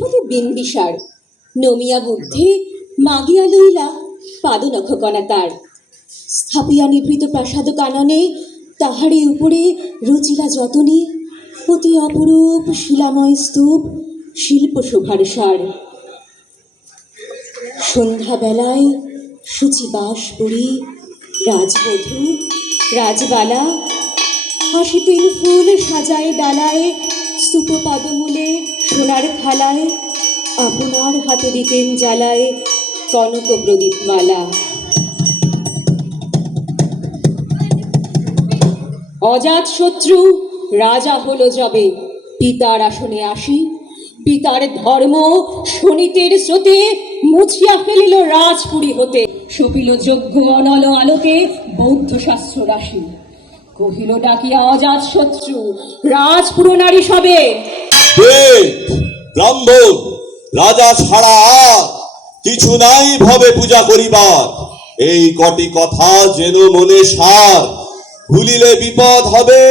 শ্রীপতি বিম্বিসার, নমিয়া বুদ্ধে মাগিয়া লইলা পাদনখকণা তার। স্থাপিয়া নিভৃত প্রাসাদ কাননে, তাহারই উপরে রচিলা যতনে অতি অপরূপ শিলাময় স্তূপ, শিল্প শোভার সার। সন্ধ্যাবেলায় শুচিবাস পরি রাজবধূ রাজবালা, হাসি তিল ফুল সাজায় ডালায়, স্তূপ পদমূলে সোনার থালায়, আপনার হাতে দিতেন জ্বালায় কনক প্রদীপ মালা। অজাত শত্রু রাজা হলো যবে, পিতার আসনে আসি, পিতার ধর্ম শোণিতের স্রোতে মুছিয়া ফেলিল রাজপুরী হতে। সপিল যজ্ঞ অনল আলোকে বৌদ্ধ শাস্ত্র রাশি, কহিল ডাকিয়া অজাত শত্রু রাজপুর নারী সবে। ব্রাহ্মণ রাজা ছাড়া আর কিছু নাই ভবে পূজা করিবার, এই কটি কথা যেন মনে সার, ভুলিলে বিপদ হবে।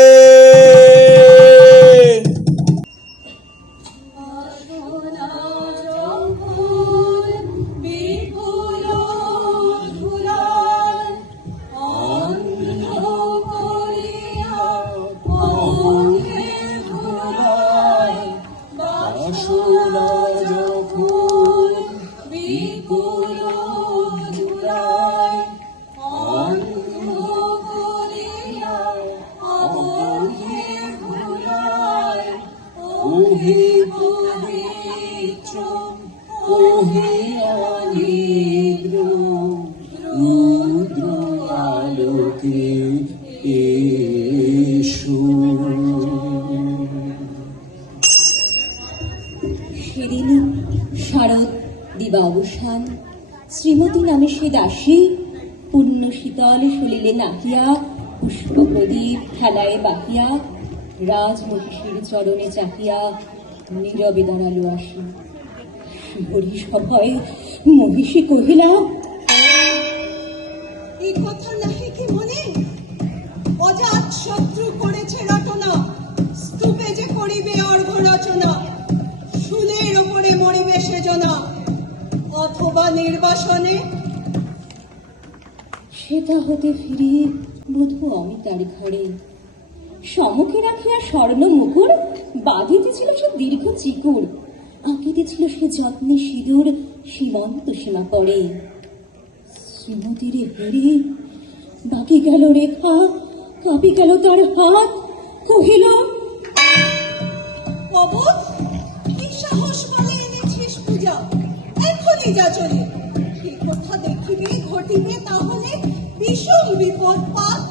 সেদিন শারদ দিবা অবসান, শ্রীমতী নামে সে দাসী পুণ্য শীতল সলিলে নাহিয়া, পুষ্প প্রদীপ খেলায় বাহিয়া, রাজমহিষীর চরণে চাহিয়া নীরবে দাঁড়ালো আসি। শিহরি সভয়ে মহিষী কহিলা, এই কথা নাহি কি মনে? অজাত শত্রু করেছে রটনা, স্তূপে যে করিবে অর্ঘ্য রচনা, শুলের ওপরে মরিবে সেজনা, অথবা নির্বাসনে। সেটা হতে ফিরে বধূ অমিতার ঘরে, সম্মুখে রাখিয়া স্বর্ণ মুকুর, বাঁধিতেছিল সে দীর্ঘ চিকুর, আঁকিতেছিল সে যত্নে সিঁদুর সীমন্ত সীমা পড়ে। শ্রীমতীর হেরে বাকি গেল রেখা, কাঁপি গেল তার হাত, কহিল, অবোধ, কি সাহস বলে এনেছিস পূজা? এখনই যা চলে, কি কথা দেখিবে ঘটিবে তাহলে বিষম বিপদ পাত।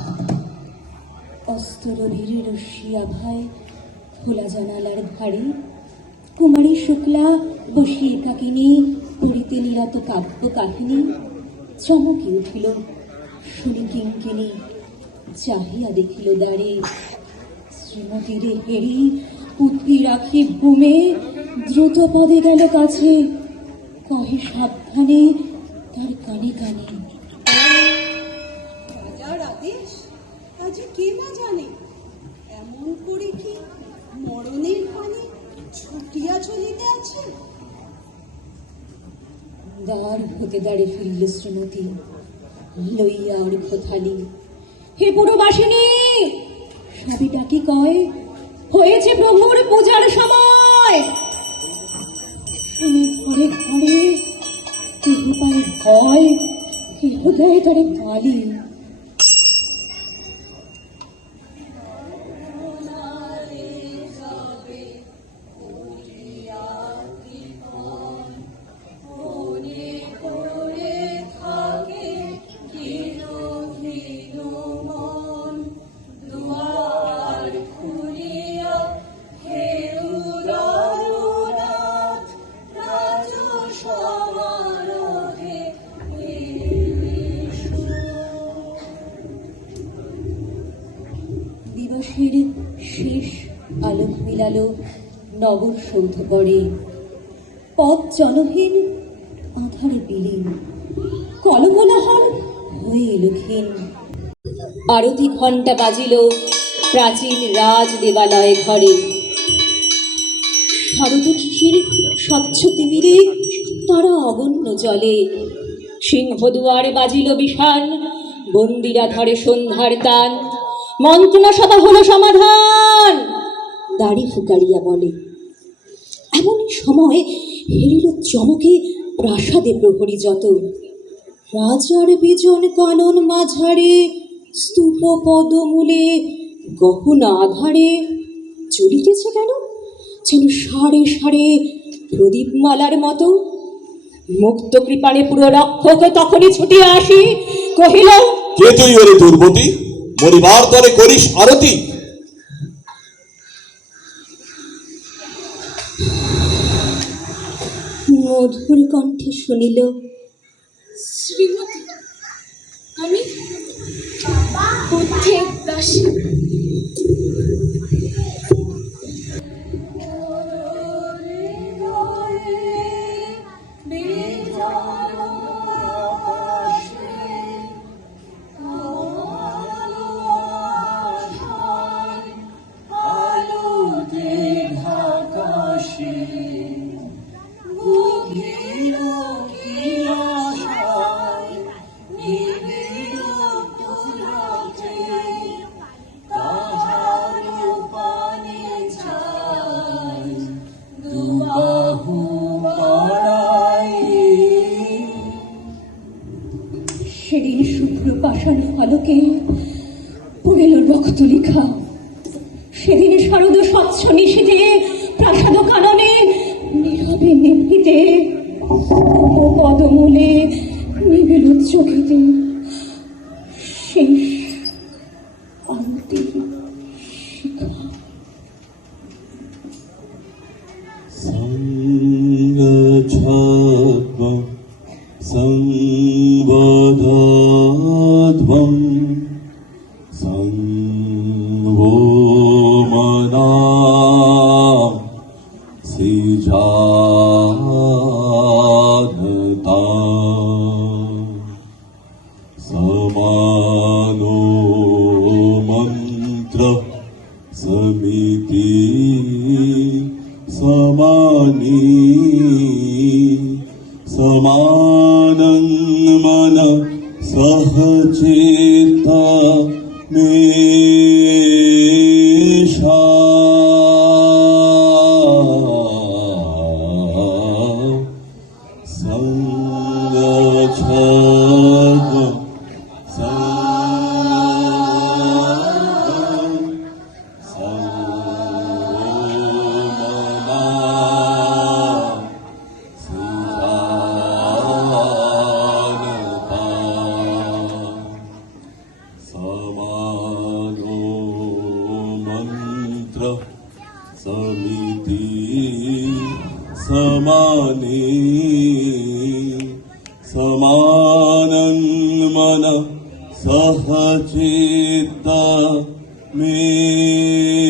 অস্তরবীর রশ্মিয়া ভাই খোলা জানালার ধারে, কুমারী শুক্লা বসি একাকিনী পড়িতে নিরত কাব্য কাহিনী। চমকে উঠিল শুনি কিঙ্কিনী, চাহিয়া দেখিল দ্বারে। শ্রীমতীর হেরি পুত্রী রাখি ঘুমে, দ্রুত পদে গেল কাছে, কহে সাবধানে তার কানে কানে, রাজার আদেশ আজ কে না জানে, এমন করে কি মরণের পানে ছুটিয়া চলিতে আছে। দ্বার হতে দাঁড়ে ফিরল শ্রীমতী, লইয়া অর্ঘ্য থালি। হে পুরবাসিনী, সবিটা কি কয়, হয়েছে প্রভুর পূজার সময়। শুনে ঘরে ঘরে কেহ পায় ভয়, কেহ দেয় তারে গালি। দিবসের শেষ আলোক মিলালো নগর সৌধ পড়ে, পথ জনহীন আধারে বিলীন, কলকোলাহল হয়ে এলো ক্ষীণ। আরতি ঘণ্টা বাজিল প্রাচীন রাজ দেবালয়ে ঘরে, শারদীর স্বচ্ছ তিমিরে তারা অগণ্য জলে। সিংহদুয়ারে বাজিল বিষাণ, বন্দিরা ধরে সন্ধ্যার তান। মন্ত্রণা সভা হলো সমাধান, দাড়ি ফুকারিয়া বলে। এমনই সময় হেরিল চমকে প্রাসাদে প্রহরী যত। রাজার বিজন কানন মাঝারে, স্তূপ পদমূলে গহনা আধারে চলিতেছে কেন যেন সারে সারে প্রদীপমালার মতো। মুক্ত কৃপাণে পুরো রক্ষক তখনই ছুটিয়া আসি, কহিল, কে তুই ওরে দুর্মতি, মরিবার তরে করিস আরতি? মধুর কণ্ঠে শুনিল, শ্রীমতী, আমি বুদ্ধের দাসী। সেদিন শুভ্র পাষাণ ফলকে পড়িল রক্ত লিখা। সেদিন শারদ স্বচ্ছ নিশীতে প্রাসাদ কাননে নীরবে নিভৃতে পদমূলে নিবিল চোখেতে শেষ অন্তিম শিখা। সংবধাধ্বং সংবো মনা সিজাধতা সমানো মন্ত্র সমিতি সমানি সমানং মন সহচেতা মেষা সংগচ্ছদ সমানো মন্ত্র সমিতি সমানি সমানং মন সহচিত্ত মেষা